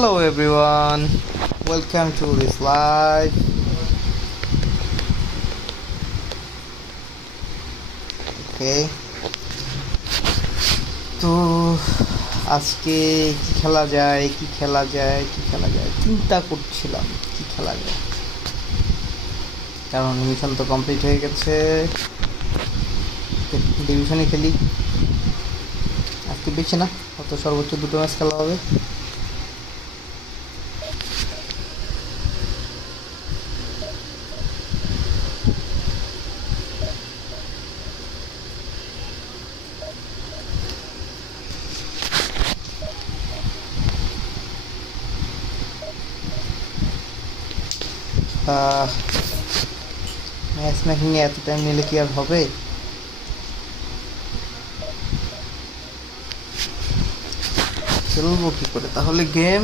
Hello everyone, welcome to this live. Okay, তো আজকে কি খেলা যায় চিন্তা করছিলাম কি খেলা যায়, কারণ মিশন তো কমপ্লিট হয়ে গেছে। ডিভিশনে খেলি আজকে, বেশি না অত, সর্বোচ্চ 2টো ম্যাচ খেলা হবে। ম্যাচ মেকিংয়ে এত টাইম নিলে কি আর হবে? খেলবো কি করে তাহলে গেম?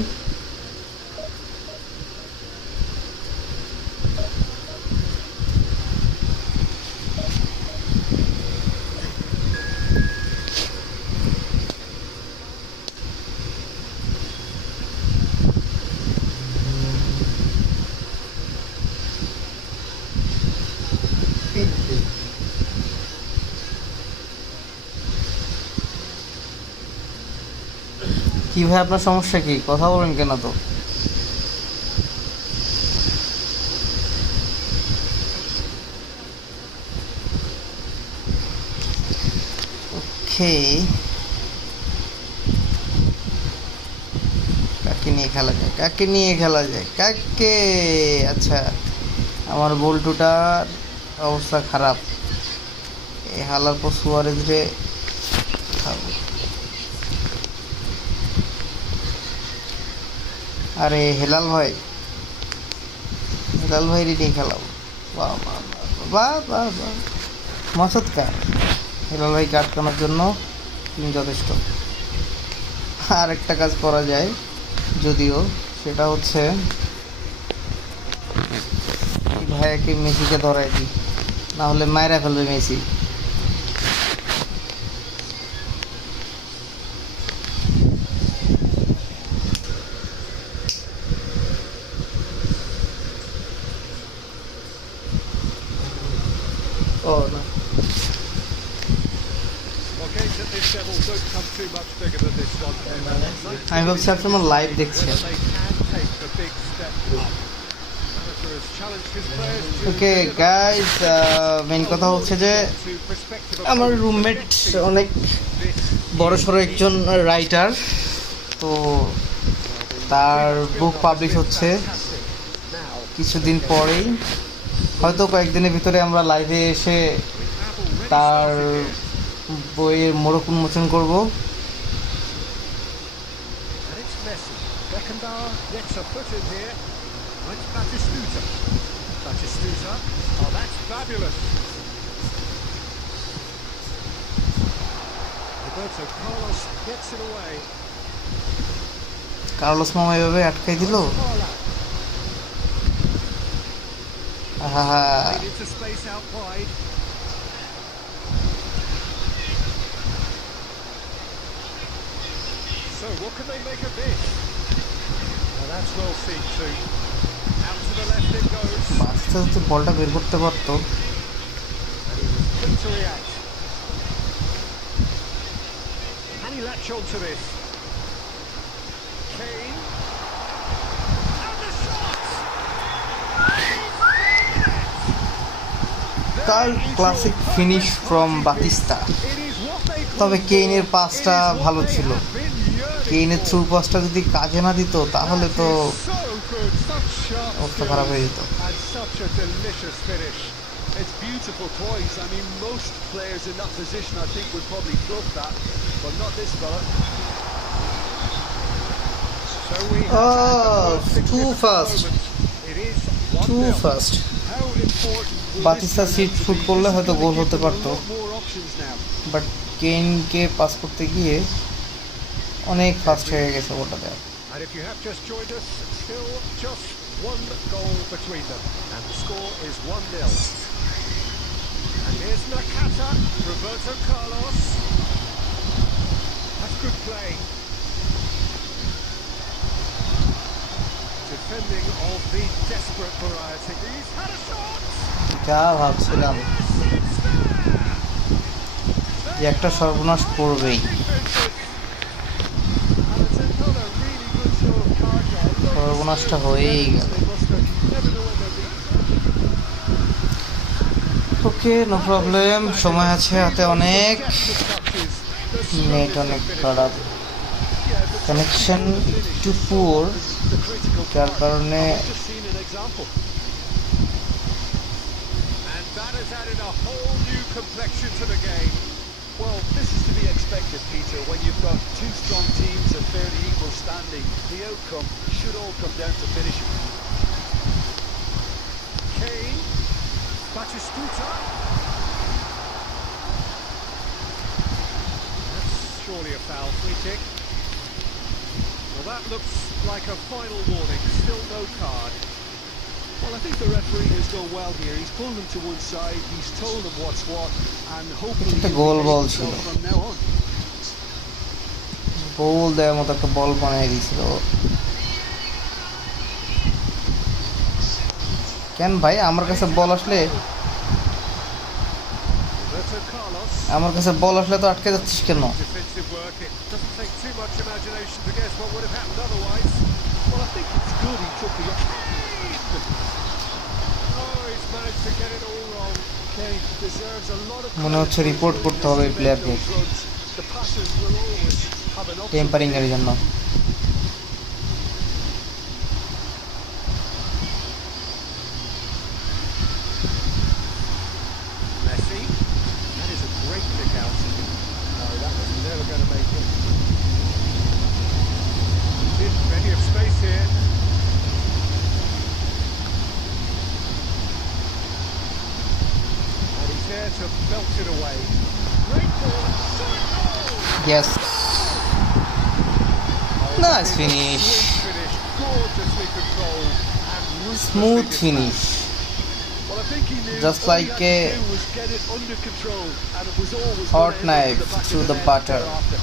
কি ভাই, আপনার সমস্যা কি? কথা বলেন কেন তো? ওকে, কাকে নিয়ে খেলা যায়? কাকে? আচ্ছা, আমার বল্টুটার অবস্থা খারাপ। এই হালার পর সুয়ারেজ রে খাবো। আরে হেলাল ভাই রেডি খেলাবো। বাহ বাহ বাহ বাহ বাহ, মসদ কার হেলাল ভাইকে আটকানোর জন্য তুমি যথেষ্ট। আর একটা কাজ করা যায় যদিও, সেটা হচ্ছে ভাইয়াকে মেসিকে ধরাই দিই, না হলে মায়েরা ফেলবে মেসি। Oh no. আমি ভাবছি আপনার লাইভ দেখছেন। ওকে গাইজ, মেইন কথা হচ্ছে যে আমার রুমমেট অনেক বড়সড় একজন রাইটার, তো তার বুক পাবলিশ হচ্ছে কিছুদিন পরেই, হয়তো কয়েকদিনের ভিতরে আমরা লাইভে এসে তার বইয়ের মোড়ক উন্মোচন করব। কার্লোস মামা এভাবে আটকাই দিল। So what can they make of this? Now that's well seen too. Out to the left it goes. বাচ্চা তো বলটা বের করতে পারতো। And he was quick to react. Can he latch on to this? Kane. And the shot! কার classic finish from Batista. তবে কেইনের পাসটা ভালো ছিল। কেইনের থ্রু পাসটা যদি কাজে না দিত তাহলে তো অবস্থা খারাপ হয়ে যেত। It's beautiful poise. I mean, most players in that position, I think, would probably fluff that, but not this fella. So we too fast. It is too fast. How important? Batista side foot করলে হয়তো গোল হতে পারতো, but কেইনকে pass করতে গিয়ে অনেক fast হয়ে গেছে ওটা দেওয়া। And if you have just joined us, still just one goal between them, and the score is 1-0. And here's Nakata, Roberto Carlos. That's good play. defending of the desperate variety. He's had a shot. যা ভাবছিলাম Yes, it's there. যে একটা সর্বনাশ করবেই, And it's another really good show of character. সর্বনাশটা হয়েই গেল। They must have never know when they'll be. Okay, no problem, সময় আছে হাতে অনেক, নেট অনেক খারাপ, কানেকশন টু পুয়ার, যার কারণে And that has added a whole new complexion to the game. Well, this is to be expected, Peter. When you've got two strong teams of fairly equal standing, the outcome should all come down to finishing. Kane, Batistuta. That's surely a foul. Free kick. Well, that looks like a final warning. Still no card. Well, I think the referee has done well here. He's pulled them to one side, he's told them what's what, and hopefully একটা he'll গোল behave বল himself ছিল, from now on. গোল দেওয়ার মতো একটা বল বানিয়ে দিয়েছিল। কেন ভাই আমার কাছে বল আসলে, Roberto Carlos. আমার কাছে বল আসলে তো আটকে যাচ্ছিস কেন? Defensive work. It doesn't take too much imagination to guess what would have happened otherwise. Well, I think it's good he took the... Oh, he's managed to get it all wrong. Kane deserves a lot of মনে হচ্ছে credit report for করতে doing হবে this এই to make প্লেয়ারকে those runs. The passers will always have an option. Tampering এর জন্য। Messi. That is a great kick out. No, that was never going to make it. Plenty of space here. And he's there to belt it away. Great ball. Shot goal. Yes, Oh, Nice that is a finish. sweet finish. Gorgeously controlled and ruthlessly smooth dispatched. finish, Well, I think he knew Just all like he had a to do was get it under control, and it was always hot gonna end up knife to the back of through the net butter. thereafter.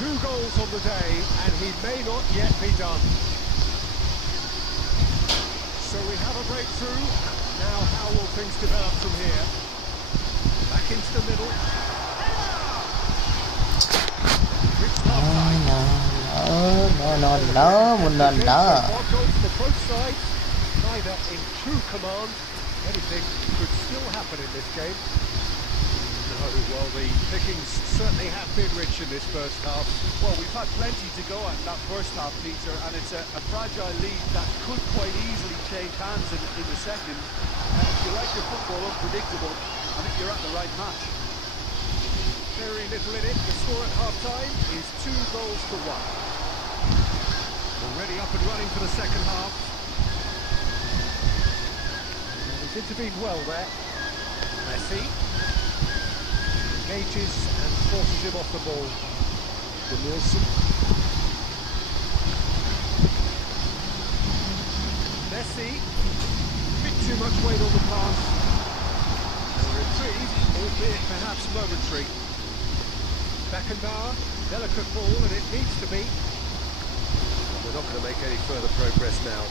2 goals on the day, and he may not yet be done. So we have a breakthrough. Now, how will things develop from here? Back into the middle. Reached half-time. no, More goals for both sides, neither in true command. Anything could still happen in this game. No, well, the pickings certainly have been rich in this first half. Well, we've had plenty to go at that first half, Peter, and it's a fragile lead that could quite easily change hands in the second. If you like your football unpredictable, I think you're at the right match. Very little in it. The score at half-time is 2 goals to 1. Already up and running for the second half. He's intervened well there. Messi engages and forces him off the ball. To Wilson. Messi, bit too much weight on the pass. And a reprieve, albeit perhaps momentary. Beckenbauer, delicate ball, and it needs to be. They're not going to make any further progress now.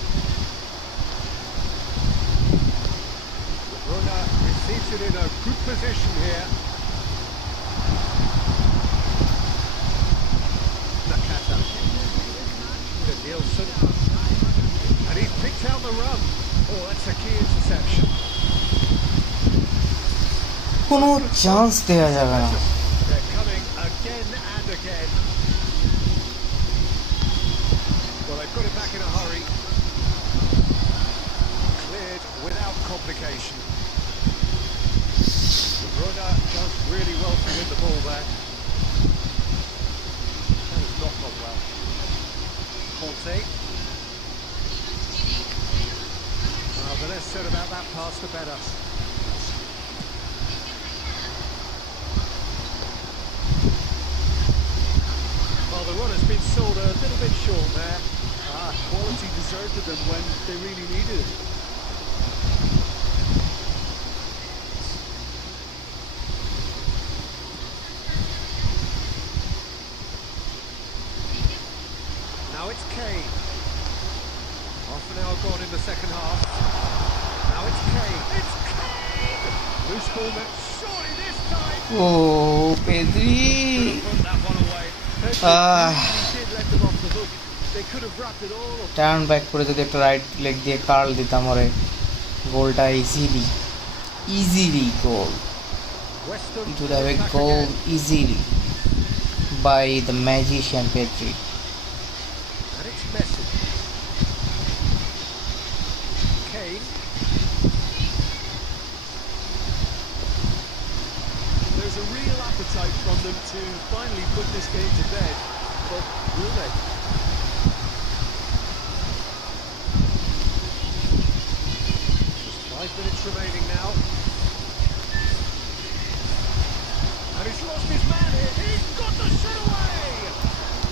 Bruna receives it in a good position here. Nakata. To Nielsen. And he's picked out the run. Oh, that's a key interception. কোনো chance দেওয়া যাবে না। They're coming again and again. Well, they've got it back in a hurry. Cleared without complication. Bruna does really well to win the ball there. That has not gone well. Conte. Well, the less said about that pass, the better. Well, the run has been sold a little bit short there. Quality deserted them when they really needed it. Now it's Kane. Half an hour gone in the second half. Now it's Kane. It's Kane! Loose ball that surely this time. Oh, Pedri. Put that one away. Ah. He did let them off the hook. They could have wrapped it all up. Turn back করে যদি একটা right leg দিয়ে curl দিতাম ওরে, গোলটা easily goal. Western It would have a back goal again. easily by the magician Pedri. And it's Messi. Kane. There's a real appetite from them to finally put this game to bed, but will they? Just 5 minutes remaining now. And he's lost his man here. He's got the shot away.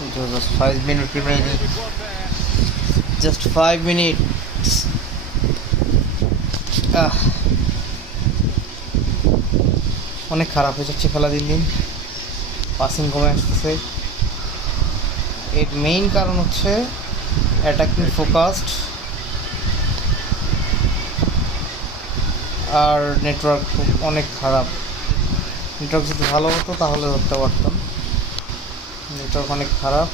It was just 5 minutes remaining. With one there. Just 5 minutes. অনেক খারাপ হয়ে যাচ্ছে খেলা দিন দিন, passing কমে আসতেছে. এর মেইন কারণ হচ্ছে অ্যাটাকিং ফোকাসড আর নেটওয়ার্ক অনেক খারাপ. নেটওয়ার্ক যদি ভালো হতো তাহলে ধরতে পারতাম. নেটওয়ার্ক অনেক খারাপ,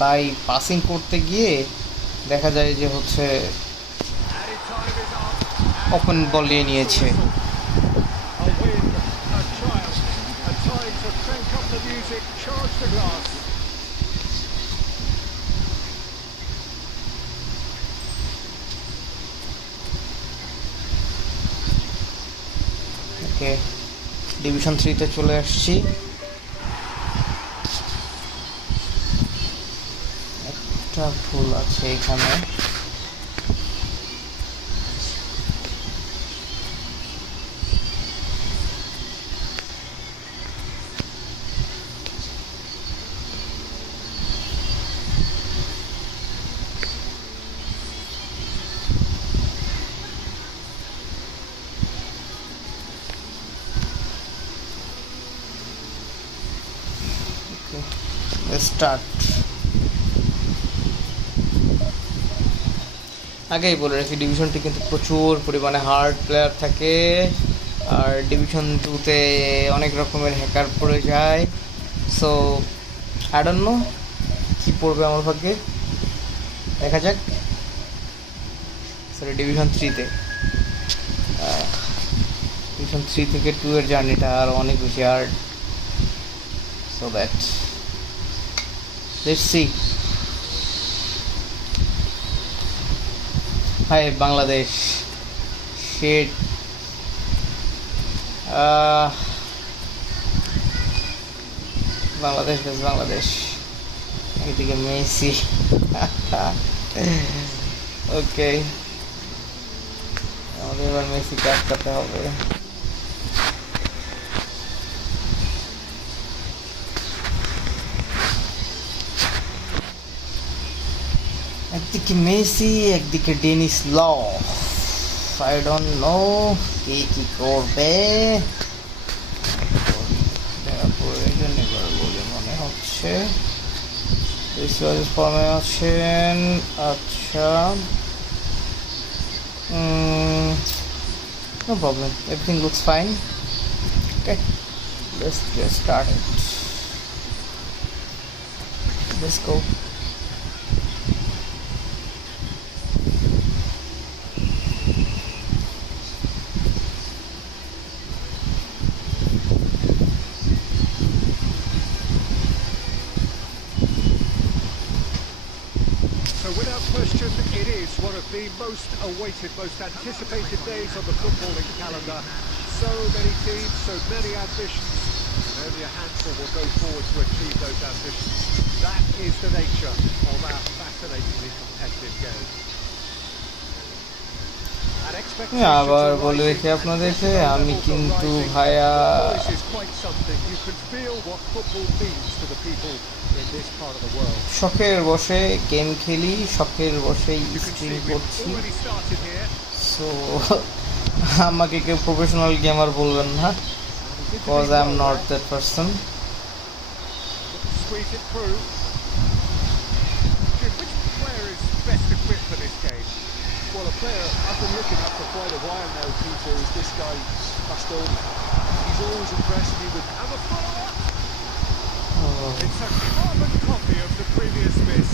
তাই পাসিং করতে গিয়ে দেখা যায় যে হচ্ছে Added time is up. Open ball নিয়ে নিয়েছে. A win, a triumph, a time to crank up the music, charge the glass. Okay, division 3-তে চলে আসছি. একটা ভুল আছে এখানে. স্টার্ট. আগেই বলে রাখি, ডিভিশনটি কিন্তু প্রচুর পরিমাণে হার্ড প্লেয়ার থাকে, আর ডিভিশন 2-তে অনেক রকমের হ্যাকার পড়ে যায়. সো আই ডোন্ট নো কী পড়বে আমার ভাগ্যে, দেখা যাক. সরি, ডিভিশন 3-তে, ডিভিশন 3 থেকে 2 এর জার্নিটা আর অনেক বেশি hard. So that let's see. Hi Bangladesh. Shit. Bangladesh versus Bangladesh. এদিকে মেসি. ওকে, আমাদের এবার মেসিকে আটকাতে হবে. একদিকে মেসি, একদিকে Denis Law. I don't know কে কি করবে. প্রয়োজন এবার বলে মনে হচ্ছে. ফর্মে আছেন. আচ্ছা, no problem, everything looks fine. Okay, let's get started. Let's go. So without question, it is one of the most awaited, most anticipated days on the footballing calendar. So many teams, so many ambitions, and only a handful will go forward to achieve those ambitions. That is the nature of our fascinatingly competitive game. And expectations আবার are বলে rising, রেখে আপনাদেরকে, and আমি levels are কিন্তু rising. ভাইয়া But this is quite something. You can feel what football means to the people in this part of the world. শখের বসে game খেলি, শখের বসেই You can stream see we've করছি. already started here. সো আমাকে কেউ professional gamer বলবেন না, because I am not that person. Squeeze it through. best equipped for this game? Well, a player I've been looking at for quite a while now, Peter, is this guy, Bastoni. He's always impressed me with... And the follow-up! Oh. It's a carbon copy of the previous miss.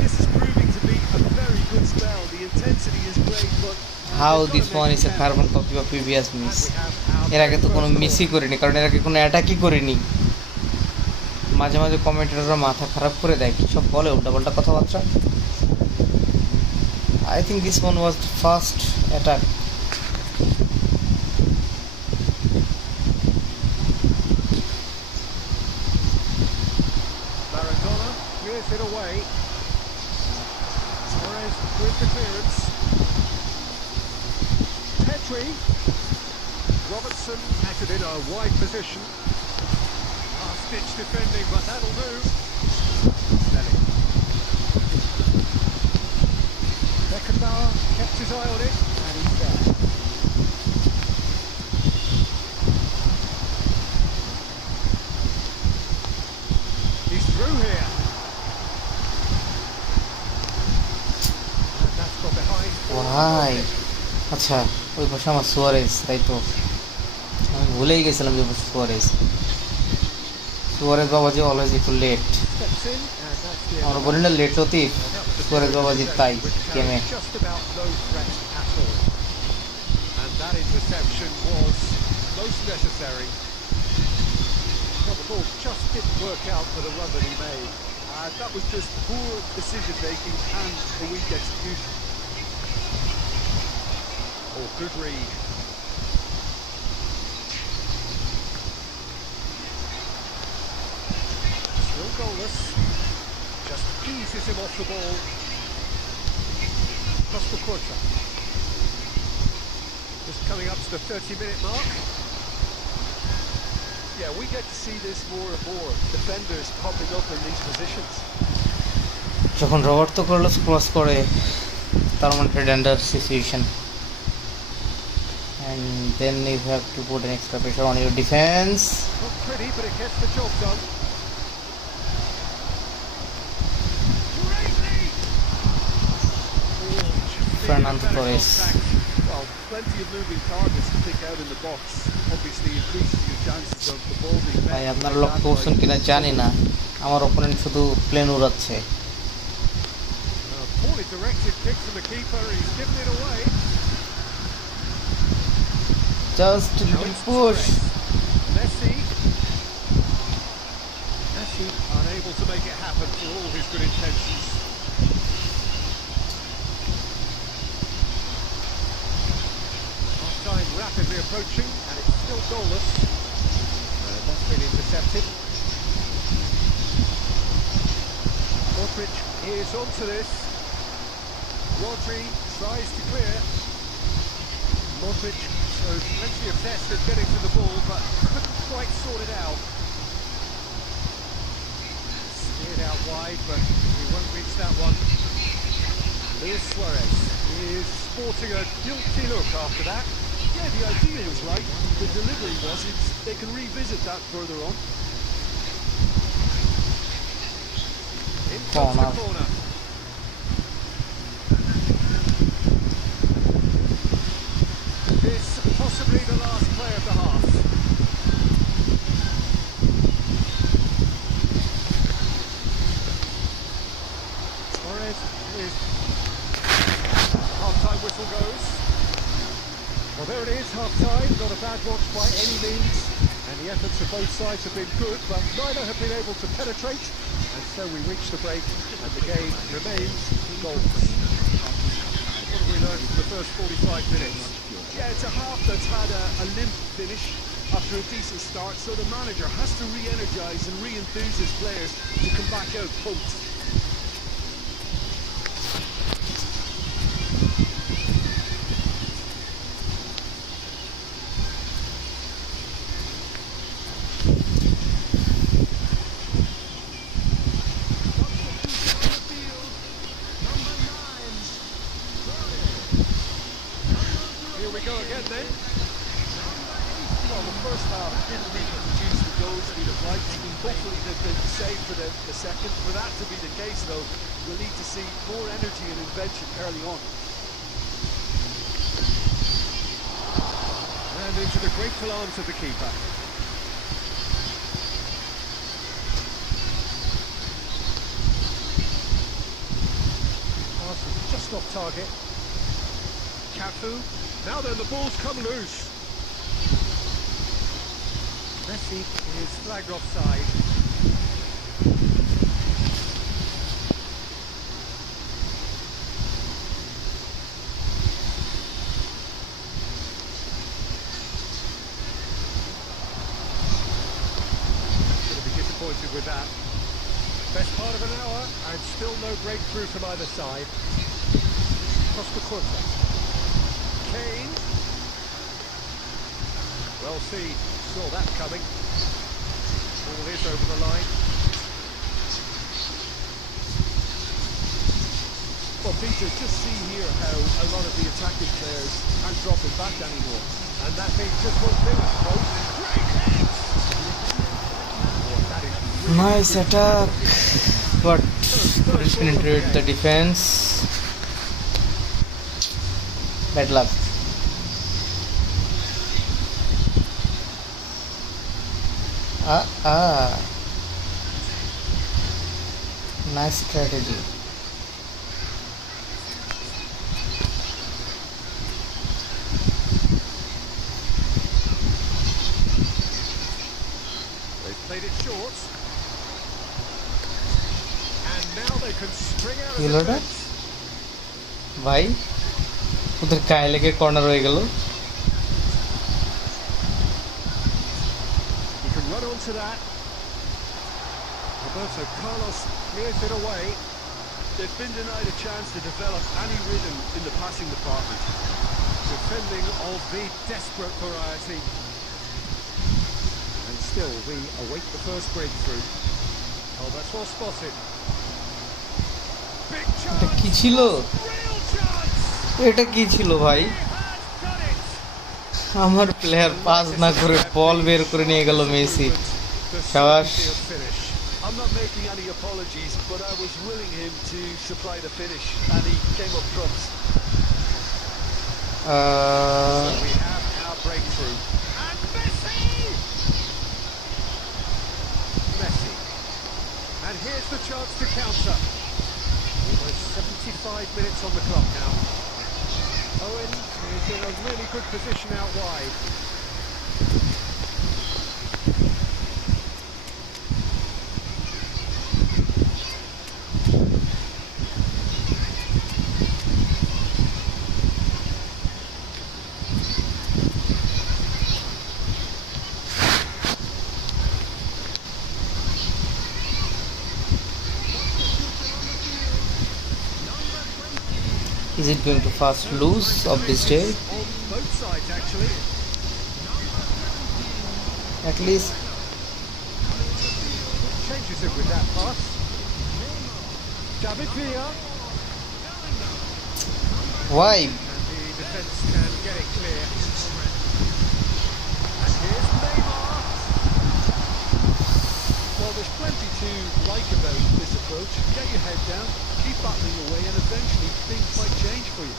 This is proving to be a very good spell. The intensity is great, but... How this one is a carbon copy of previous miss? We have our এর আগে তো কোনো first মিসই করিনি, কারণ এর আগে কোনো অ্যাটাকই করিনি। মাঝে মাঝে কমেন্টেটররা মাথা খারাপ করে দেয়, কী সব বলে উল্টাপাল্টা কথাবার্তা। I think this one was the first attack. Maradona clears it away. Suarez with the clearance. Petri. Robertson acted in a wide position. Last-ditch defending, but that'll do. Nelly. Beckenbauer kept his eye on it, and he's there. He's through here. And that's got behind. Why? আচ্ছা, ওই পাশে আমার Suarez, তাই তো আমি ভুলেই গেছিলাম যে সুয়ারেজ বাবাজি অলওয়েজ একটু late. Steps in, and that's the আমরা বলি না লেট হতি, সুয়ারেজ বাবাজি তাই গেমে। just about no threat at all. And that interception was most necessary. Well, the ball just didn't work out for the run that he made. That was just poor decision-making and a weak execution. Oh, good read. Still goalless. Just eases him off the ball. Costa Corta. Just coming up to the 30-minute mark. Yeah, we get to see this more and more. Defenders popping up in these positions. যখন Roberto Carlos cross করে তার মানে danger situation, and then you have to put an extra pressure on your defense. Not pretty, but it gets the job done. Fernando Torres. Well, plenty of moving targets to pick out in the box. Obviously increases your chances of the ball being ভাই met. আপনারা লক্ষ্য করছেন কিনা জানি না, আমার opponent শুধু plane উড়াচ্ছে। Poorly directed kick from the keeper, he's given it away. Just a Now little it's push. Messi. Messi unable to make it happen for all his good intentions. Half-time rapidly approaching, and it's still goalless. That's been intercepted. Modric is onto this. Rodri tries to clear. Modric showed plenty of zest at getting to the ball, but couldn't quite sort it out. Steered out wide, but he won't reach that one. Luis Suarez is sporting a guilty look after that. Yeah, the idea was right. The delivery wasn't. They can revisit that further on. In comes the corner. This possibly the last play of the half. Suarez is... Half-time whistle goes. Well, there it is, half-time. Not a bad watch by any means. And the efforts of both sides have been good, but neither have been able to penetrate. And so we reach the break, and the game remains goalless. What have we learned from the first 45 minutes? Yeah, it's a half that's had a limp finish after a decent start, so the manager has to re-energise and re-enthuse his players to come back out pumped. Here we go again then. Well, the first half didn't really produce the goals we'd have liked. Hopefully have been saved for the second. For that to be the case, though, we'll need to see more energy and invention early on. And into the grateful arms of the keeper. Pass was just off target. Cafu. Now then, the ball's come loose. Messi is flagged offside. Going to be disappointed with that. Best part of an hour and still no breakthrough from either side. Across the quarter. Kane. Well, saw that coming. Ball is over the line. Well, Peter, just see here how a lot of the attacking players aren't dropping back anymore. And that means just one thing, I suppose. Great hits! Oh, that is really Nice attack, but couldn't penetrate the defense. Bad luck. Nice strategy. They've played it short. And now they can spring out of You the know that? defense. भाई उधर काय लेके corner हो गलो. He can run onto that. Roberto Carlos clears it away. They've been denied a chance to develop any rhythm in the passing department. Defending of the desperate variety. And still we await the first breakthrough. Oh, that's well spotted. Big chance! এটা কি ছিল? Real chance! এটা কি ছিল ভাই? He has done it! আমার player pass না করে বল বের করে নিয়ে গেল Messi. The শাবাশ. certainty of finish. I'm not making any apologies, but I was willing him to supply the finish, and he came up trumps. So we have our breakthrough. And Messi! Messi. And here's the chance to counter. Almost 75 minutes on the clock now. Owen is in a really good position out wide. Is it going to fast lose of this day? On both sides, actually. At least Changes it with that pass. David Villa. why? And the defence can get it clear. And here's Neymar. Well, there's plenty to like about this approach. Get your head down, keep battling away, and eventually things might change for you.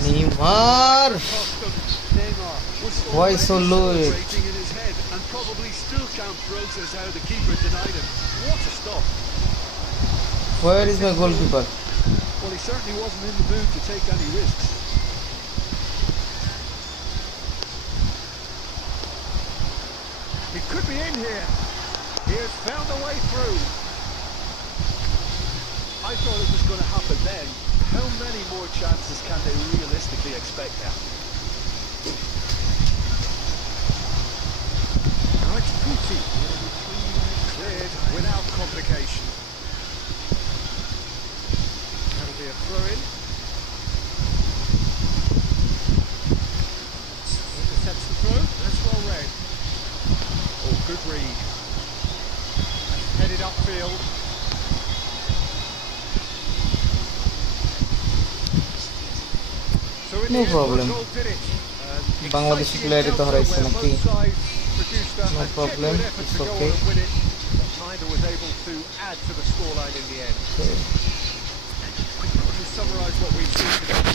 Neymar. Neymar was Why already so low? celebrating in his head and probably still can't process how the keeper denied him. What a stop. Where is my goalkeeper? Well, he certainly wasn't in the mood to take any risks. He could be in here. He has found a way through. I thought it was going to happen then. How many more chances can they realistically expect now? Right, Pucci. Cleared without complication. That'll be a throw-in. Intercepts the throw. That's well read. Oh, good read. That's headed upfield. So in No the end, problem. one goal did it. And Bangladeshi প্লেয়ারই তো হারাইছে নাকি? Both sides produced No a problem, genuine effort it's to go okay. on and win it, but neither was able to add to the scoreline in the end. Let me summarise what we've seen today.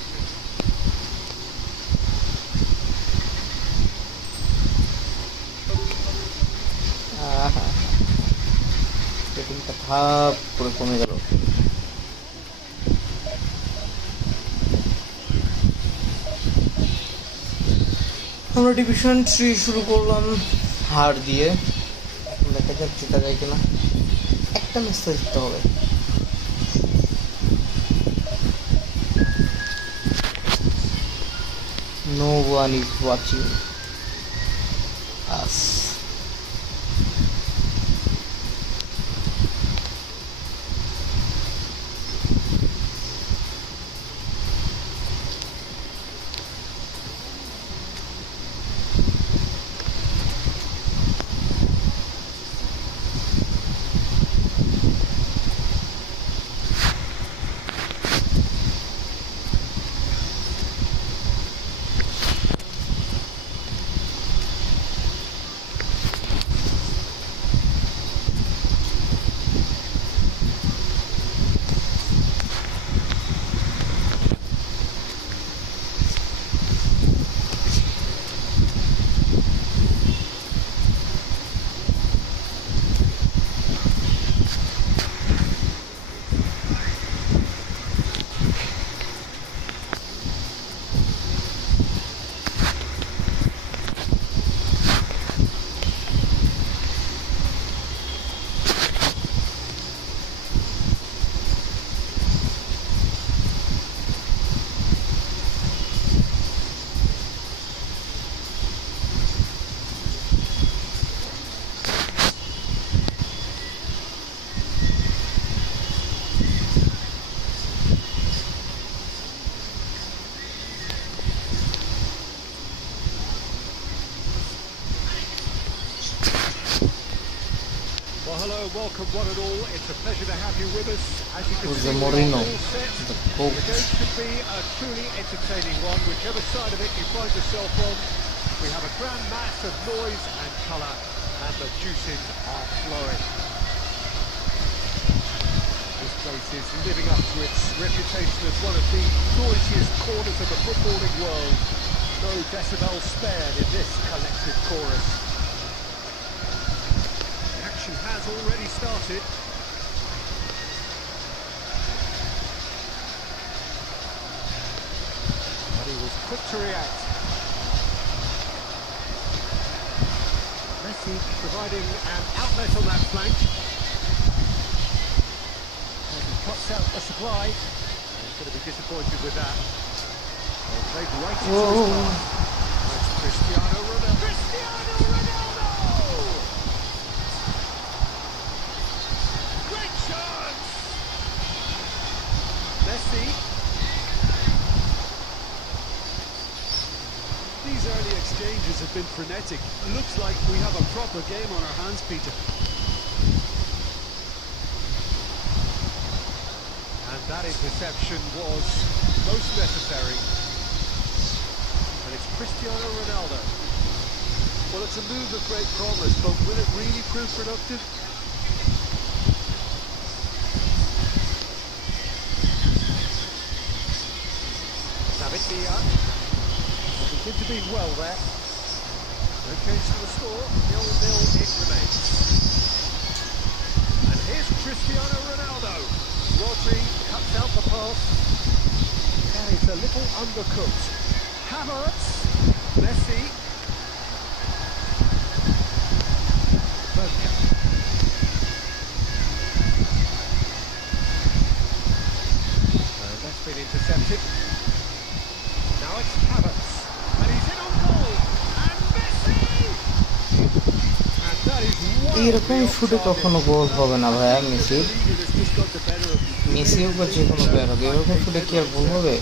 রেটিংটা ধাপ করে কমে গেল। আমরা division 3 শুরু করলাম হার দিয়ে। দেখা যাক জেতা যায় কিনা। একটা ম্যাচ তো জিততে হবে। No one is watching us. Well, hello, welcome one and all. It's a pleasure to have you with us. As you can Jose see, Mourinho, we're all set. the The coach. game should be a truly entertaining one, whichever side of it you find yourself on. We have a grand mass of noise and colour, and the juices are flowing. This place is living up to its reputation as one of the noisiest corners of the footballing world. No decibels spared in this collective chorus. The action has already started. But he was quick to react. Messi providing an outlet on that flank. And he cuts out the supply. He's going to be disappointed with that. Well, played right into his path. That's Cristiano Ronaldo. Cristiano Ronaldo! Great chance! Messi. These early exchanges have been frenetic. Looks like we have a proper game on our hands, Peter. And that interception was most necessary. And it's Cristiano Ronaldo. Well, it's a move of great promise, but will it really prove productive? David Villa. Well, he seemed to be well there. No change to the score. 0-0 it remains. And here's Cristiano Ronaldo. Rodri cuts out the pass. That is a little undercooked. Havertz. Messi. Bergkamp. And that's been intercepted. Now it's Havertz. And he's in on goal. And Messi! And that is এইরকম শুটে কখনো গোল হবে না ভাইয়া মেসির। মেসিও বা যে কোনো player হবে, এরকম শুটে কি আর গোল হবে?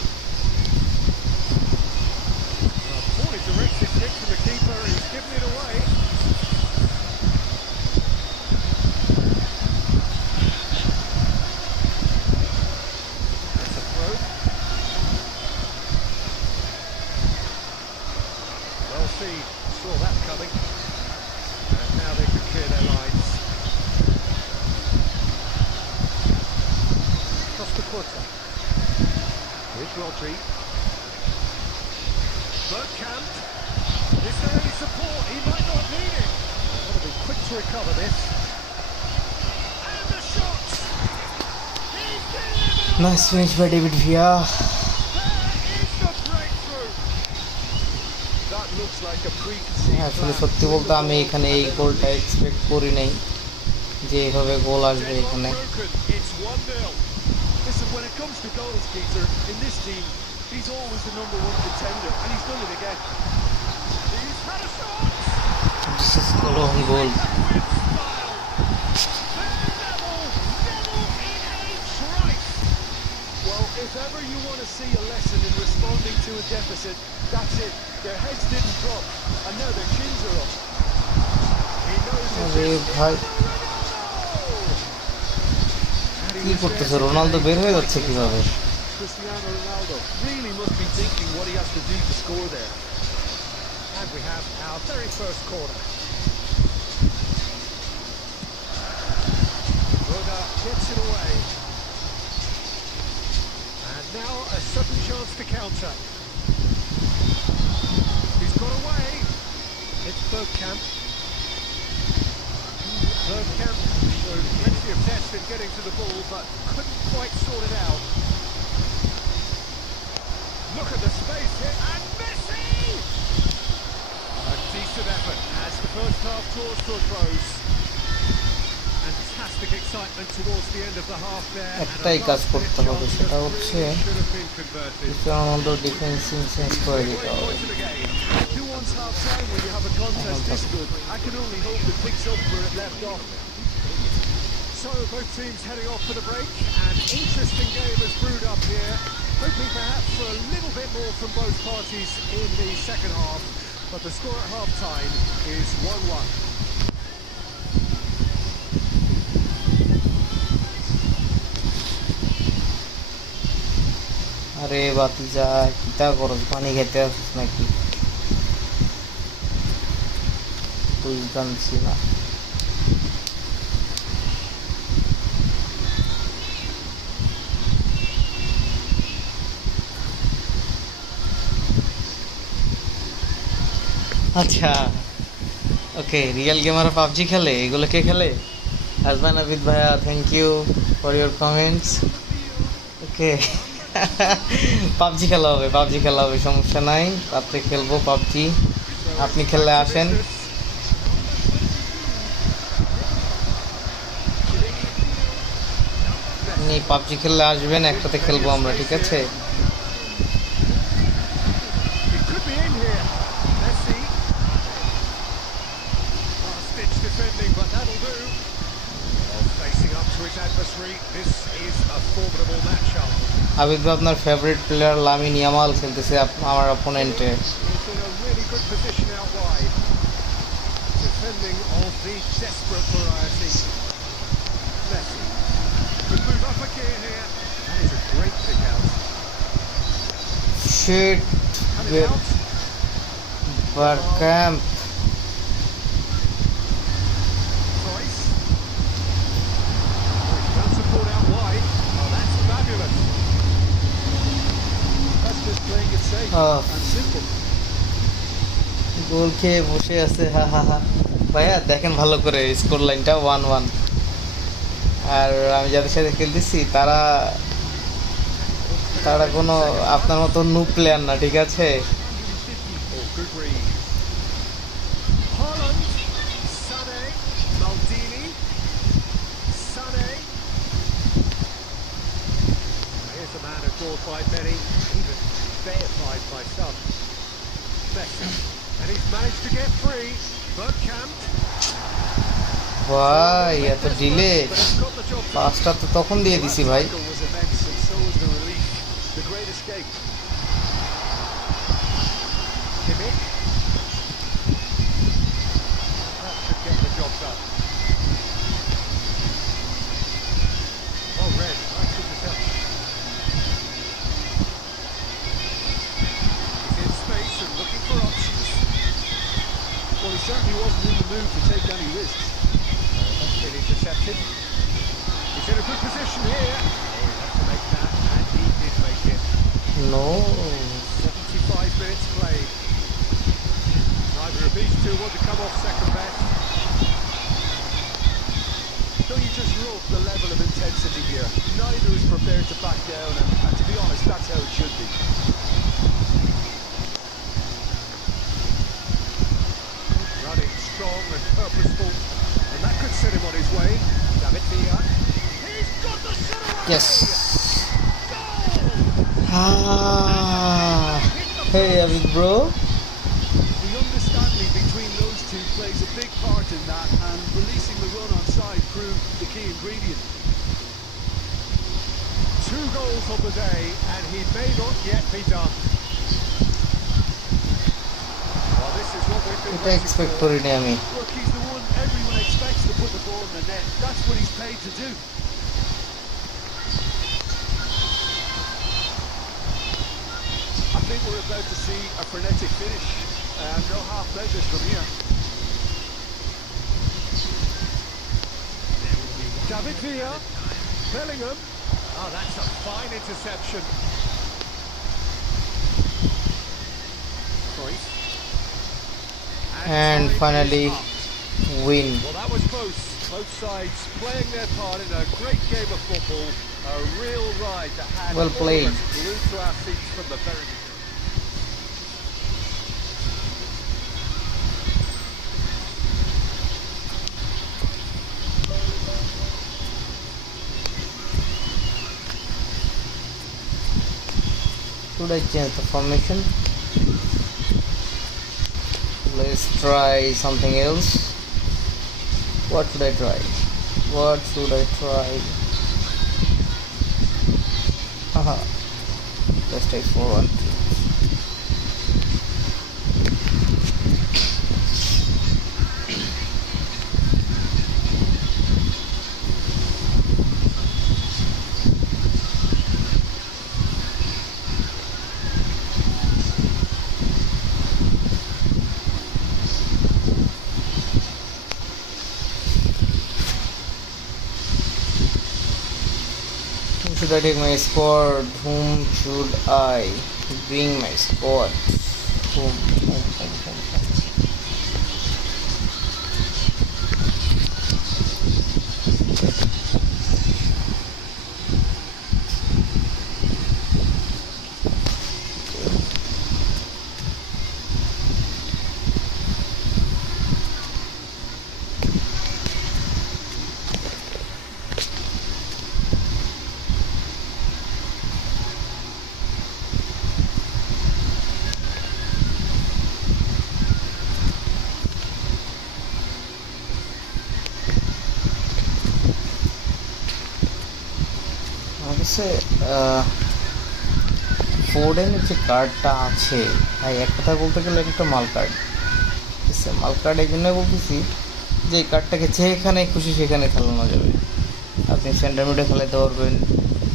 poorly directed kick from the keeper, he's given it away. That's a throw. speed. Saw that coming. And now they can clear their lines. Across the quarter. Here's Rodri. Bergkamp. Is there any support? He might not need it. Want to be quick to recover this. And the shot. He's delivered. Nice finish by David Villa. There is the breakthrough. That looks like a preconceived আসলে plan. সত্যি বলতে আমি এখানে এই গোলটা expect করি নাই যে এইভাবে গোল আসবে এখানে। It's 1-0. Listen, when it comes to goals, Peter, in this team, he's always the number one contender, and he's done it again. He's had a shot. This is goal on goal. With style. Level in a trice. Well, if ever you want to see a lesson in responding to a deficit, that's it. Their heads didn't drop, and now their chins are up. He knows আরে it's ভাই And he কি was করতেছে? there to Ronaldo make বের হয়ে the যাচ্ছে right কিভাবে? Cristiano Ronaldo really must be thinking what he has to do to score there. And we have our very first corner. Roda gets it away. And now a sudden chance to counter. He's got away. It's Bergkamp. Bergkamp showed plenty of zest in getting to the ball, but couldn't quite sort it out. Look at the space here, and Messi! A decent effort as the first half draws to a close. Fantastic excitement towards the end of the half there. একটাই কাজ করতে হবে, সেটা হচ্ছে Should have been converted. Ronaldo ডিফেন্সিং change করে দিতে Great হবে। point to the game. Who wants half time when you have a contest this good? I can only hope it picks up where it left off. So both teams heading off for the break. An interesting game has brewed up here. Hoping perhaps for a little bit more from both parties in the second half. But the score at half time is 1-1. আরে বাতিজা কিতা করস? পানি খেতে আসিস নাকি? বুঝতামছি না। আচ্ছা ওকে, রিয়েল গেমার পাবজি খেলে? এগুলো কে খেলে? আজমান আবিদ ভাইয়া, thank you for your comments. Okay PUBG খেলা হবে, পাবজি খেলা হবে, সমস্যা নাই, রাত্রে খেলবো পাবজি। আপনি খেললে আসেন। আপনি পাবজি খেললে আসবেন, একসাথে খেলবো আমরা, ঠিক আছে? He could be in here. Messi. Last-ditch defending, but that'll do. Well, facing up to his adversary, this is a formidable matchup. Abid ভাই, আপনার ফেভারিট প্লেয়ার লামিন ইয়ামাল খেলতেছে আমার অপোনেন্টে। He's in a really good position out wide. Defending of the desperate variety. Messi. Could move up a gear here. That is a great pick out. Shit, And it's out. Barcamp. Price. Oh, he's done support out wide. Oh, that's fabulous. That's just playing it safe and simple. গোল খেয়ে বসে আছে, হা হা হা। ভাইয়া দেখেন ভালো করে score লাইনটা 1-1। আর আমি যাদের সাথে খেলতেছি তারা তারা কোনো আপনার মতো নুব প্লেয়ার না, ঠিক আছে? Oh, good read. Haaland, Sané, Maldini, Sané. Here's the man adored by many, even deified by some. Messi, and he's managed to get free. Bergkamp. ভাই এত delay, But he's got the job done. পাঁচটা তো তখন দিয়ে দিছি ভাই। Tackle was immense, and so was the relief. The great escape. Kimmich. That should get the job done. Oh, red. I couldn't tell. He's in space and looking for options. Well, he certainly wasn't in the mood to take any risks. That's been intercepted. He's in a good position here. Oh, he had to make that, and he did make it. No. 75 minutes played. Neither of these two want to come off second best. Don't you just love the level of intensity here? Neither is prepared to back down, and to be honest, that's how it should be. Running strong and purposeful, and that could set him on his way. David Villa. He's got the shot away! Yes. Hey, Abid bro. The understanding between those two plays a big part in that, and releasing the run on side proved the key ingredient. 2 goals on the day, and he may not yet be done. Well, this is what we've been এটা waiting expect for. করিনি আমি। Look, he's the one everyone expects to put the ball in the net. That's what he's paid to do. I think we're about to see a frenetic finish, and no half measures from here. David Villa, Bellingham. Oh, that's a fine interception. Cruyff. And time finally is up. win. Well, that was close. Both sides playing their part in a great game of football. A real ride that had Well played. all of us glued to our seats from the very beginning. Should I change the formation? Let's try something else. What should I try? What should I try? Haha. Let's take 4-1. Whom should I take my squad? Whom should I bring my squad? Whom? অবশ্যই ফোর্ডেনের যে কার্ডটা আছে ভাই, এক কথা বলতে গেলে একটা মাল কার্ড। মাল কার্ড এই জন্য বলতেছি যে এই কার্ডটাকে যেখানে খুশি সেখানে খেলানো যাবে। আপনি সেন্টার মিডে খেলাতে পারবেন,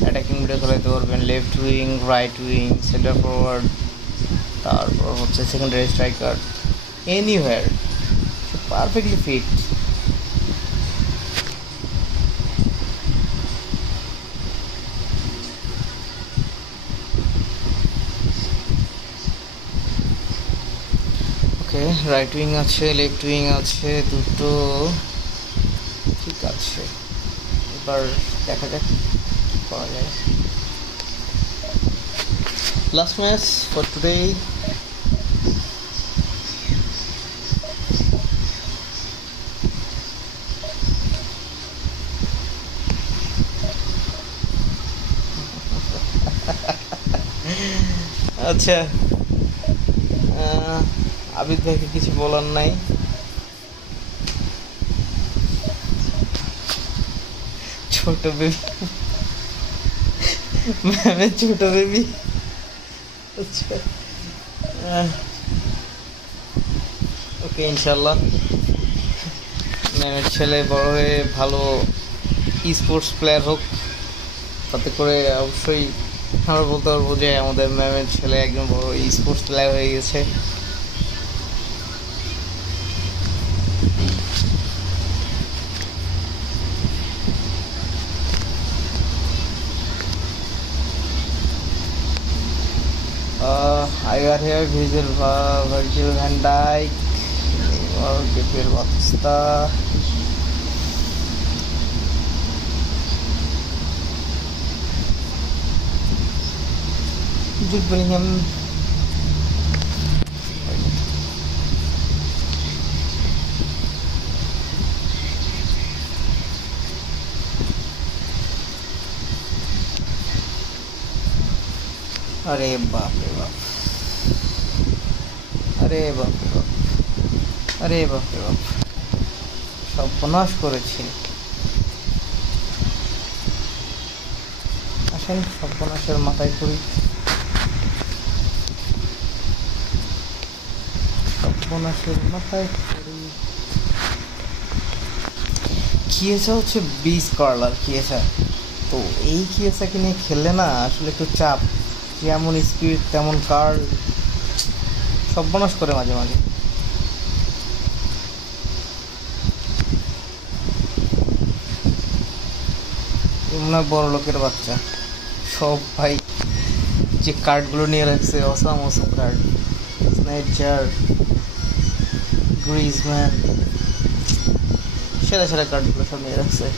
অ্যাটাকিং মিডে খেলাতে পারবেন, left wing, right wing, centre forward, তারপর হচ্ছে secondary striker, anywhere perfectly fit. Right wing আছে, লেফট উইং আছে, দুটো ঠিক আছে। এবার দেখা যাক কি করা যায়। Last match for today. আচ্ছা, আবিদ ভাইকে কিছু বলার নাই। ছোট বেবি, ম্যামের ছোট বেবি। আচ্ছা, ওকে, ইনশাল্লাহ ম্যামের ছেলে বড় হয়ে ভালো স্পোর্টস প্লেয়ার হোক, তাতে করে অবশ্যই আমরা বলতে পারবো যে আমাদের ম্যামের ছেলে একজন বড় স্পোর্টস প্লেয়ার হয়ে গেছে। I got here Virgil van Dijk or Gabriel Batista. Jude Bellingham. अरे बाप रे बाप, अरे बाप रे बाप, अरे बाप रे बाप, সর্বনাশ করেছে। আসেন সর্বনাশের মাথায় পড়ি, সর্বনাশের মাথায় পড়ি। কিয়েসা হচ্ছে বিস কার্লার কিয়েসা, তো এই কিয়েসাকে নিয়ে খেললে না আসলে একটু চাপ, যেমন স্পিড তেমন কার্ল, সর্বনাশ করে মাঝে মাঝে। মনে হয় বড় লোকের বাচ্চা সব ভাই, যে কার্ডগুলো নিয়ে রাখছে অসাম অসাম কার্ড, স্নেচার, গ্রিজম্যান, সেরা সেরা কার্ডগুলো সব নিয়ে রাখছে।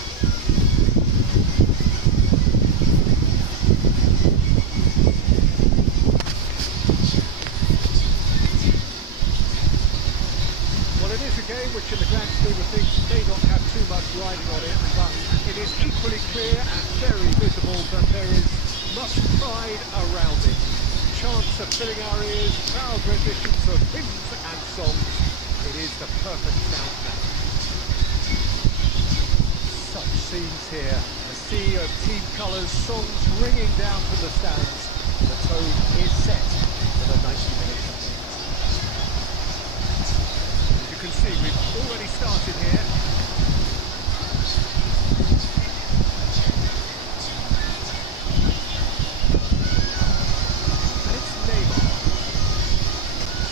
Which in the grand scheme of things may not have too much riding on it, but it is equally clear and very visible that there is much pride around it. Chants are filling our ears, proud renditions of hymns and songs. It is the perfect soundtrack. Such scenes here, a sea of team colours, songs ringing down from the stands. The tone is set for the 90 minutes. You can see we've already started here. And it's Neymar.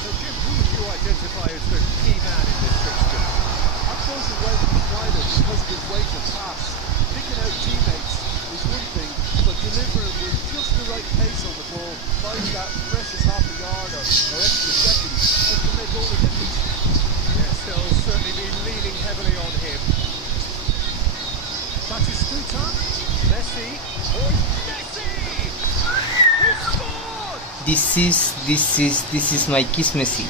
So Jim, who would you identify as the key man in this fixture? I've chosen Wesley Sneijder because of his weight of pass. Picking out teammates is one thing, but delivering with just the right pace on the ball, finding that precious half a yard or extra seconds, it can make all the difference. Yes, they'll certainly be leaning heavily on him. Batistuta, Messi, oh, Messi! He scored! This is my kiss Messi.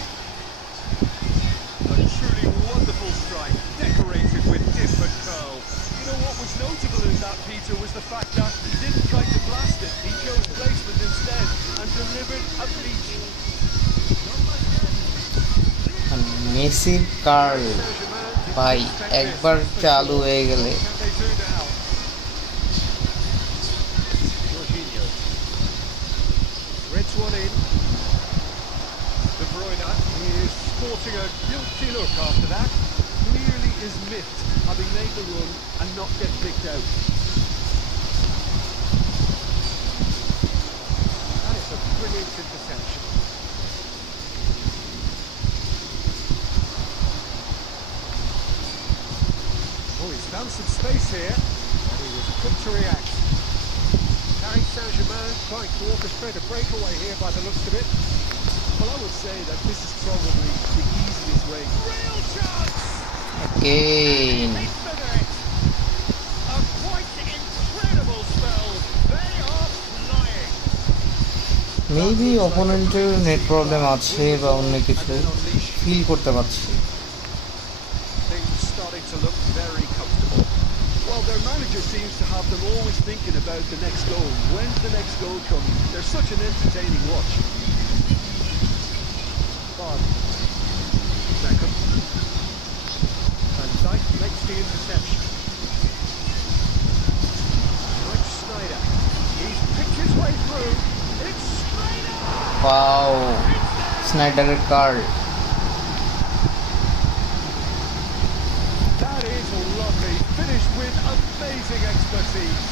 A truly wonderful strike, decorated with different curls. You know what was notable in that, Peter, was the fact that he didn't try to blast it. He chose placement instead and delivered a bleach. মেসির curl ভাই একবার চালু হয়ে গেলে Reds one in. De Bruyne is sporting a guilty look after that. Clearly is miffed having made the run and not get picked out. That is a brilliant interception. Oh, he's found some space here, and he was quick to react. Paris Saint-Germain trying to orchestrate a breakaway here by the looks of it. Well, I would say that this is probably the easiest way. Real chance! again. They feather it! A quite incredible spell. They are flying. Maybe অপোনেন্টের net problem আছে বা অন্য কিছু feel করতে পারছি। Things starting to look very comfortable. Well, their manager seems to have them always thinking about the next goal. When's the next goal coming? They're such an entertaining watch. Beckham. Van Dijk makes the interception. Mike Sneijder. He's picked his way through. It's Sneijder! Wow, স্নাইডারের curl. That is lovely. Finished with amazing expertise.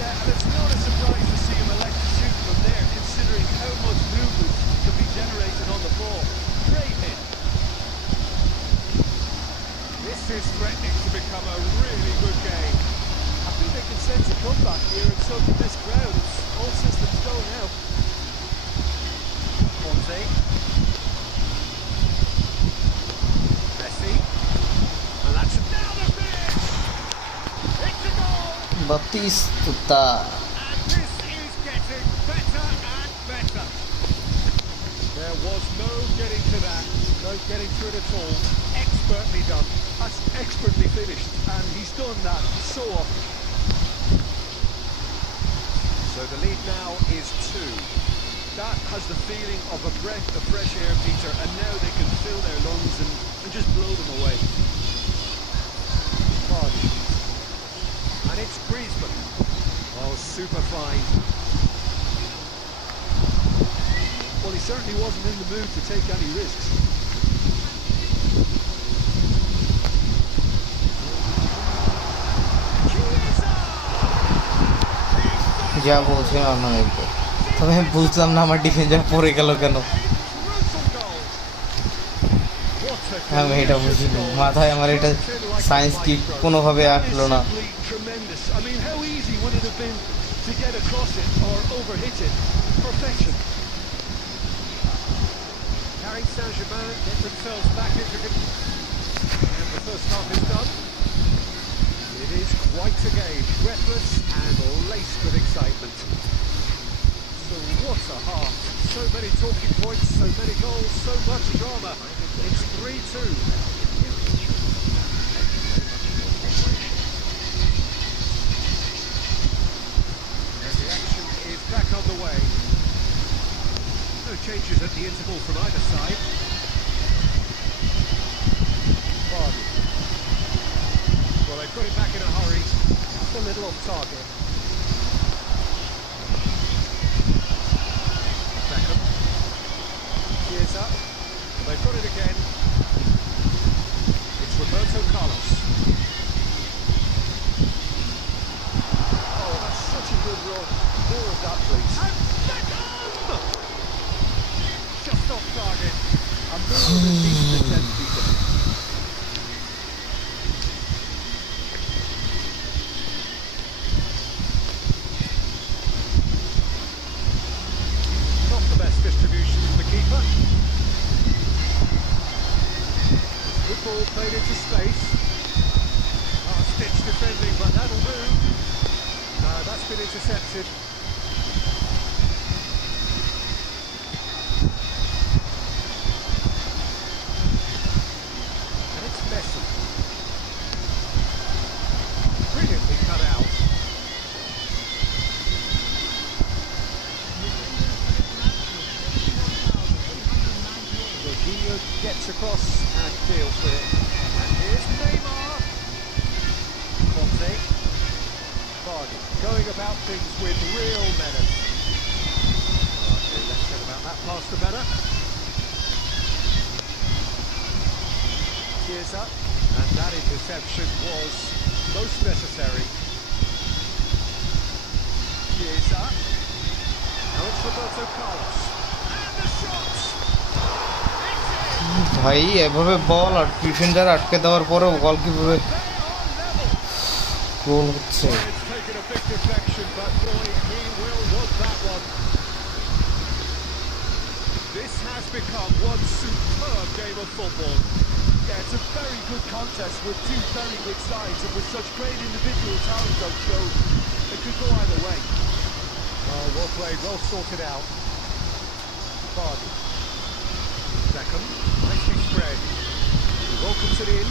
Yeah, and it's not a surprise to see him elect to shoot from there, considering how much movement can be generated on the ball. Great hit. This is threatening to become a really good game. I think they can sense a comeback here, and so can this crowd. It's all systems go now. Conte. Messi. And that's now the finish! It's a goal! Batistuta. And this is getting better and better. There was no getting to that, no getting to it at all. Expertly done. That's expertly finished, and he's done that so often. So the lead now is 2. That has the feeling of a breath of fresh air, Peter, and now they can fill their lungs and just blow them away. Vardy. And it's Griezmann. Oh, super fine. Well, he certainly wasn't in the mood to take any risks. যা বলছে আপনার তবে আমি বুঝলাম না আমার ডিফেন্সার পড়ে গেল কেন আমি এটা বুঝিনি মাথায় আমার এটা সায়েন্স কি কোনোভাবে আসলো না Tremendous. I mean, how easy would it have been to get across it or overhit it? Perfection. Paris Saint-Germain get themselves back into it. And the first half is done. It is quite a game, breathless and laced with excitement. So what a half. So many talking points, so many goals, so much drama. It's 3-2. And the action is back on the way. No changes at the interval from either side. Vardy. Well, they put it back in a hurry. Just a little off target. Beckham. Gears up. They've got it again. It's Roberto Carlos. Oh, that's such a good run. More of that, please. And Beckham! Just off target. A more than decent attempt, Peter. Not the best distribution from the keeper. Good ball played into space. Stitch defending, but that'll do. No, that's been intercepted. And it's Messi. Brilliantly cut out. Jorginho gets across and deals with it. And here's Neymar. Conte. Vardy going about things with real menace. Okay, let's get about that pass to Benner. Gears up. And that interception was most necessary. Gears up. Now it's Roberto Carlos. And the shot! ভাই এভাবে বল আর defender আটকে দেওয়ার পরেও বল কিভাবে They are level. গোল হচ্ছে Well, it's taken a big deflection, but boy, he will want that one. This has become one superb game of football. Yeah, it's a very good contest with two very good sides and with such great individual talent on show. It could go either way. Oh, well played, well sorted out. Vardy. Beckham, nicely spread. He welcomes it in.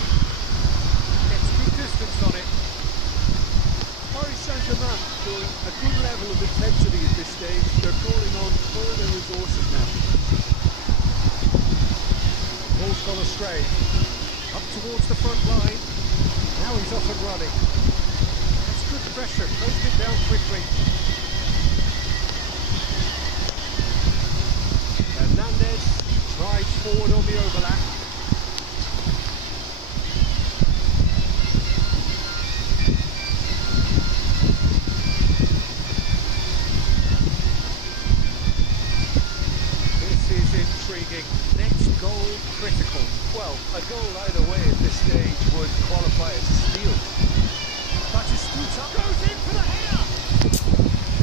Gets good distance on it. Paris Saint-Germain showing a good level of intensity at this stage. They're calling on all their resources now. Ball's gone astray. Up towards the front line. Now he's off and running. That's good pressure. Closed it down quickly. Hernandez drives forward on the overlap. This is intriguing. Next goal critical. Well, A goal either way at this stage would qualify as a steal. Batistuta goes in for the header!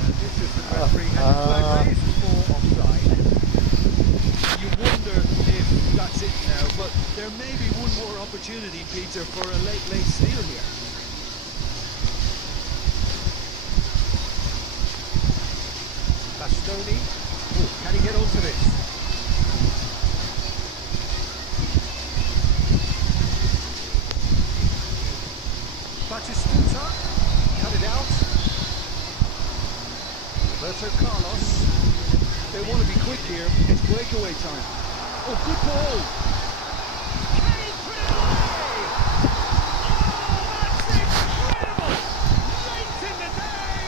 And this is the referee had the flag raised for offside. You wonder if that's it now, but there may be one more opportunity, Peter, for a late steal here. Bastoni, can he get onto this? Batistuta, cut it out. Roberto Carlos, they want to be quick here, it's breakaway time. Oh, good ball! Can he put it away? Oh, that's incredible! Late in the day,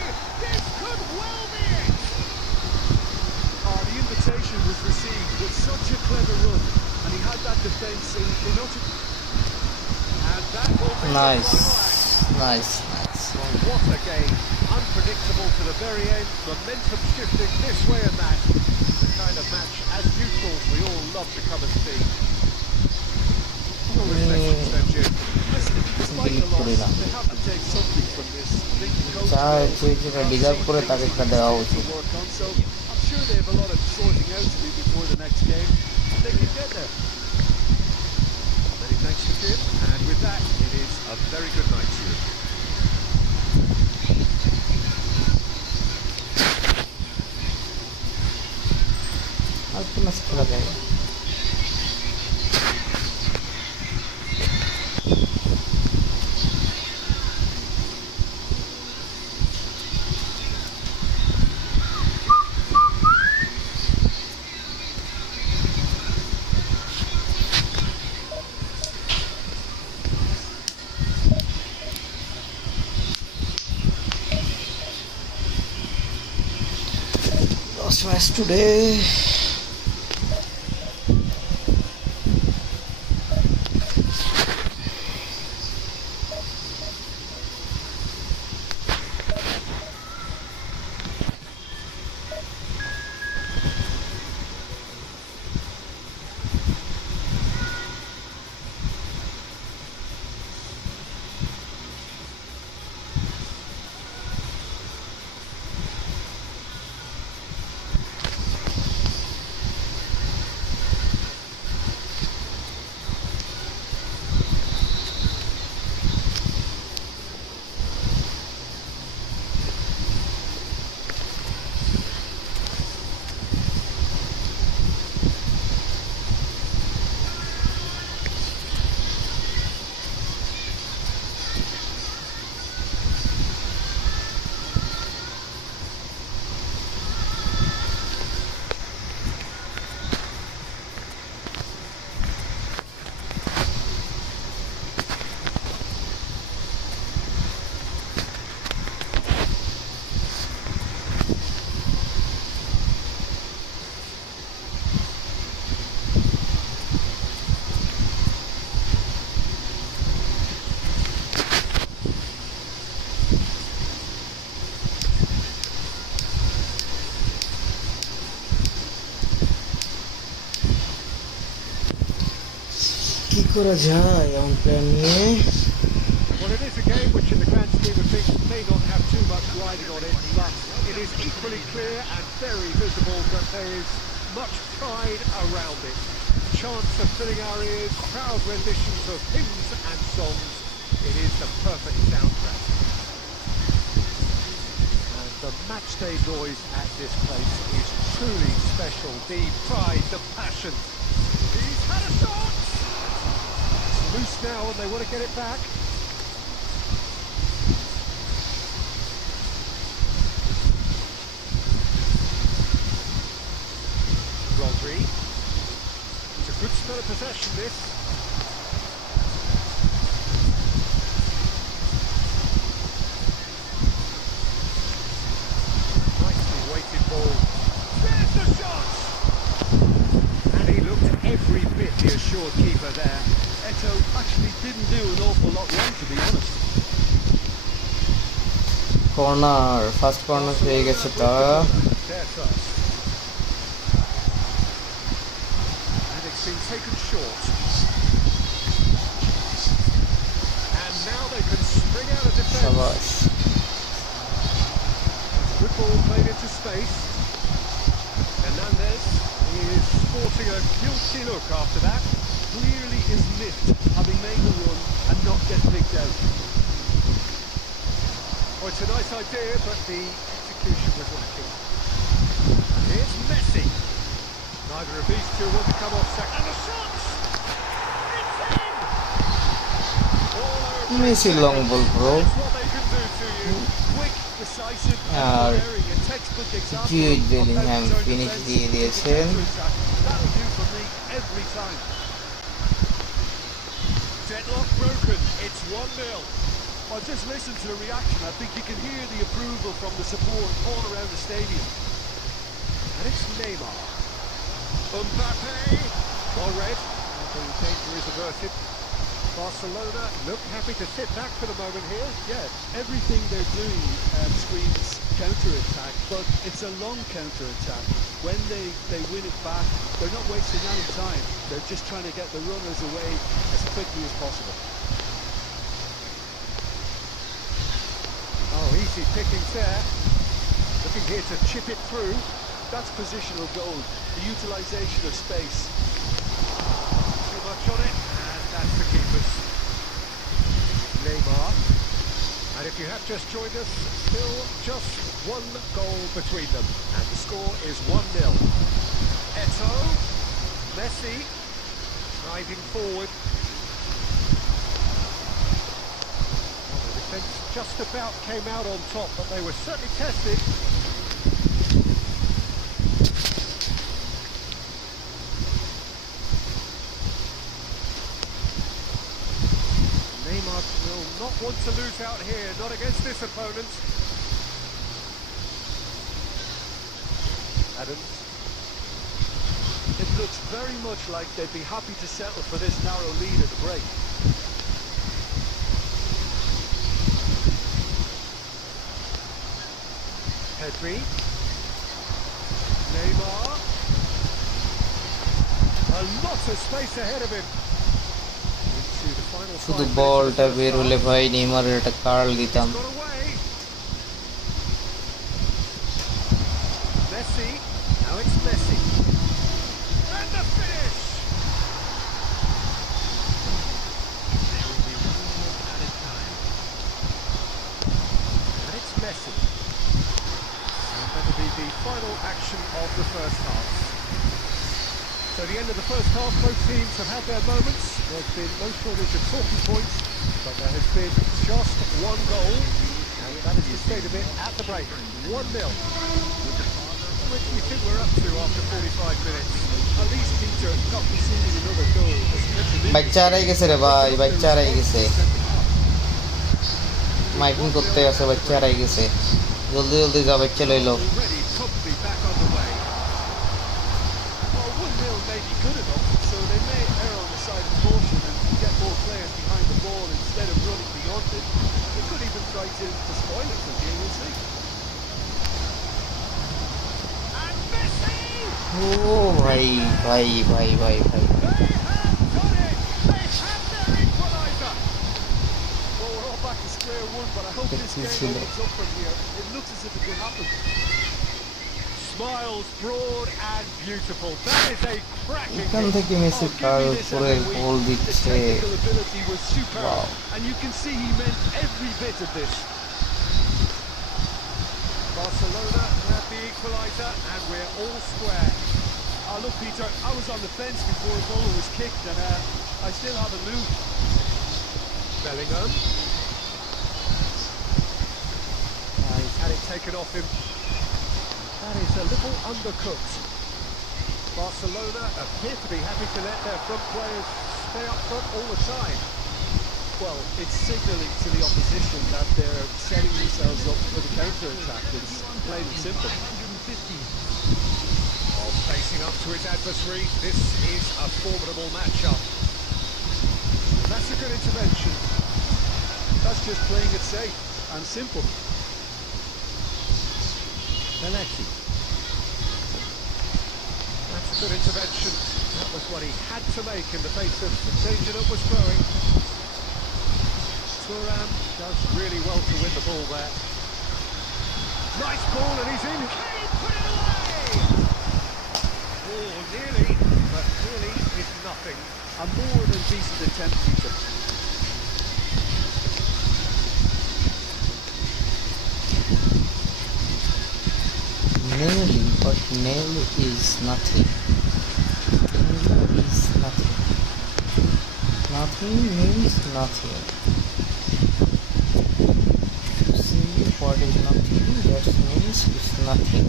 this could well be it! Oh, the invitation was received with such a clever run, and he had that defence in utter... And that will be Nice. Well, what a game. Unpredictable to the very end. Momentum shifting this way and that. The kind of match, as neutrals, we all love to come and see. No reflections, don't you? Listen, despite the loss, they have to take something from this. I think the coach to work on, so I'm sure they have a lot of sorting out to do before the next game. They can get there. Many thanks to Jim, and with that, it is a very good night to you. Algunas খেলা যায় Last match today. কি করা যায় এমন plan নিয়ে Well, it is a game which in the grand scheme of things may not have too much riding on it, but it is equally clear and very visible that there is much pride around it. Chants are filling our ears, proud renditions of hymns and songs. It is the perfect soundtrack. And the matchday noise at this place is truly special. The pride, the passion. He's had a shot! It's loose now and they want to get it back. Rodri. It's a good spell of possession, this. Nicely weighted ball. There's the shot! And he looked every bit the assured keeper there. Eto actually didn't do an awful lot wrong, to be honest. Corner first corner পেয়ে গেছে তা There first. And it's been taken short. getting a guilty look after that. Clearly is miffed, having made the run and not get picked out. Oh, it's a nice idea, but the execution was lacking. Here's Messi. Neither of these two want to come off second. And the shots! It's in! All over. Messi long ball, bro. That's what they can do to you. Quick, decisive, and unerring. A textbook example Jude of Bellingham that finish defense দিয়ে দিয়েছেন। That'll do for me every time. Deadlock broken. It's 1-0. Well, just listen to the reaction. I think you can hear the approval from the support all around the stadium. And it's Neymar. Mbappe. Well read. The danger is averted. Barcelona look happy to sit back for the moment here. Yeah, everything they're doing screams counter-attack, but it's a long counter-attack. When they win it back, they're not wasting any time. They're just trying to get the runners away as quickly as possible. Oh, easy pickings there. Looking here to chip it through. That's positional gold, the utilisation of space. Too much on it, and that's the keepers. Neymar. And if you have just joined us, still just one goal between them. And the score is 1-0. Eto'o. Messi. Driving forward. Well, the defence just about came out on top, but they were certainly tested. Neymar will not want to lose out here, not against this opponent. Adams. It looks very much like they'd be happy to settle for this narrow lead at the break. Pedri. Neymar. A lot of space ahead of him. Into the final শুধু 5 minutes বলটা of the বের first হলে half. ভাই নেইমারের একটা curl দিতাম। Got away. Messi. Now it's Messi. And the finish. There will be one more added time. And it's Messi. And that'll be the final action of the first half. So the end of the first half, both teams have had their moments. There's been no shortage of talking points, but there has been just one goal, and that is the state of it at the break. 1-0. What do you think we're up to after 45 minutes? At least Peter not conceding another goal has kept them in. বাচ্চা হারাই গেছে রে ভাই, বাচ্চা হারাই গেছে। Miking করতে আছে, বাচ্চা হারাই গেছে। জলদি জলদি যা, বাচ্চা লইলো। Already probably back on the way. Well, 1-0 may be good enough, so they may err on the side of caution and get more players behind the ball instead of running beyond it. They could even try to spoil it from here, we'll see. And Messi! ও ভাই ভাই ভাই ভাই ভাই। They have done it! They have their equaliser! Well, we're all back to square one, but I hope this game opens up from here. It looks as if it could happen. Smiles broad and beautiful. That is a cracking এখান hit. থেকে Messi curl করে গোল The দিচ্ছে। technical ability was superb, Wow. and you can see he meant every bit of this. Barcelona have the equaliser and we're all square. Look, Peter, I was on the fence before the goal was kicked, and I still haven't moved. Bellingham. He's had it taken off him. That is a little undercooked. Barcelona appear to be happy to let their front players stay up front all the time. Well, it's signalling to the opposition that they're setting themselves up for the counter-attack. It's plain and simple. While facing up to his adversary, this is a formidable matchup. That's a good intervention. That's just playing it safe and simple. Belletti. That's a good intervention. That was what he had to make in the face of the danger that was growing. Thuram does really well to win the ball there. Nice ball and he's in. Can he put it away? Oh, nearly. but really it's nothing. A more than decent attempt, Peter. Nearly, but nearly is nothing. Nearly is nothing. Nothing means nothing. See what is nothing? That means it's nothing.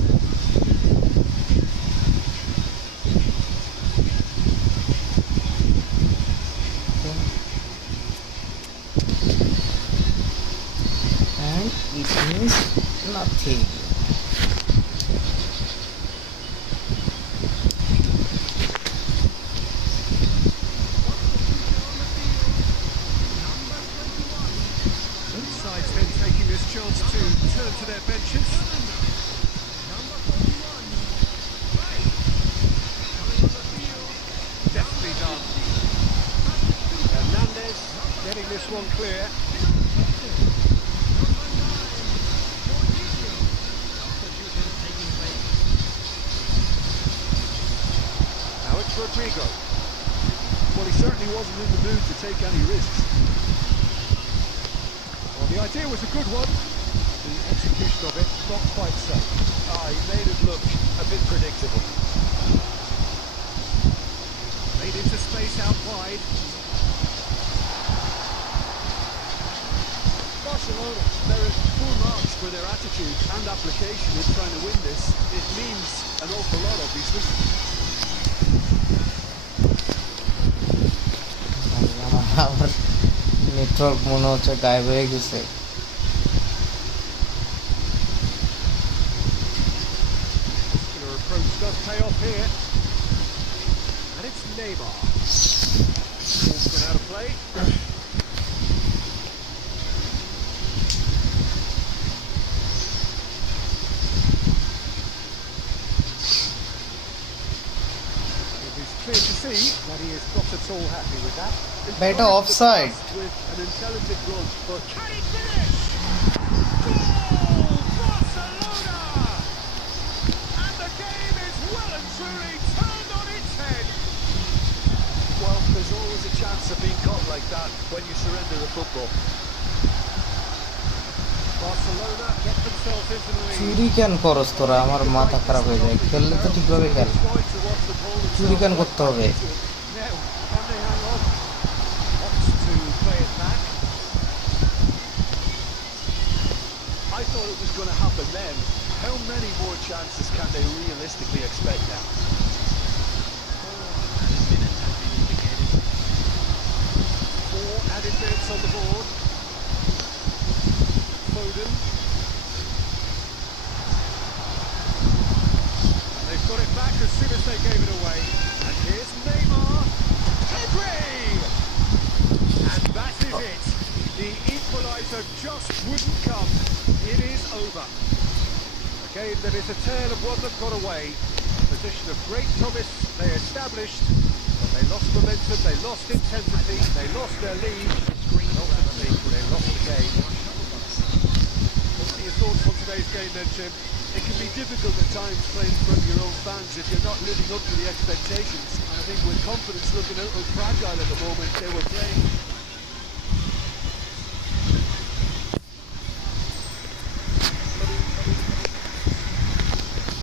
And it means nothing. Sides then taking this chance to turn to their benches. Definitely done. Hernandez getting this one clear. Now it's Rodrigo. Well, he certainly wasn't in the mood to take any risks. Well, the idea was a good one. The execution of it, not quite so. He made it look a bit predictable. Made into space out wide. Barcelona, they're at full marks for their attitude and application in trying to win this. It means an awful lot, obviously. আমার network মনে হচ্ছে গায়েব হয়ে গেছে। Their approach does pay off here. And it's Neymar. Ball's gone out of play. It is clear to see that he is not at all happy with that. Better offside. With an intelligent run, but Can he finish? Goal! Barcelona! And the game is well and truly turned on its head. well, there's always a chance of being caught like that when you surrender the football. Barcelona get themselves into the lead. চুরি কেন করস তোরা? আমার মাথা খারাপ হয়ে যায়। খেললে তো ঠিকভাবে খেল, Trying to watch the ball and চুরি কেন করতে হবে? Now, can they hang on? Wants to play it back. I thought it was going to happen then. How many more chances can they realistically expect now? Four added minutes on the board. Foden. And they've got it back as soon as they gave it away. And here's Neymar. Pedri! And that is it. The equaliser just wouldn't come. It is over. A game that is a tale of one that got away. A position of great promise they established, but they lost momentum, they lost intensity, they lost their lead, and ultimately they lost the game. What are your thoughts on today's game then, Jim? It can be difficult at times playing in front of your own fans if you're not living up to the expectations. And I think with confidence looking a little fragile at the moment, they were playing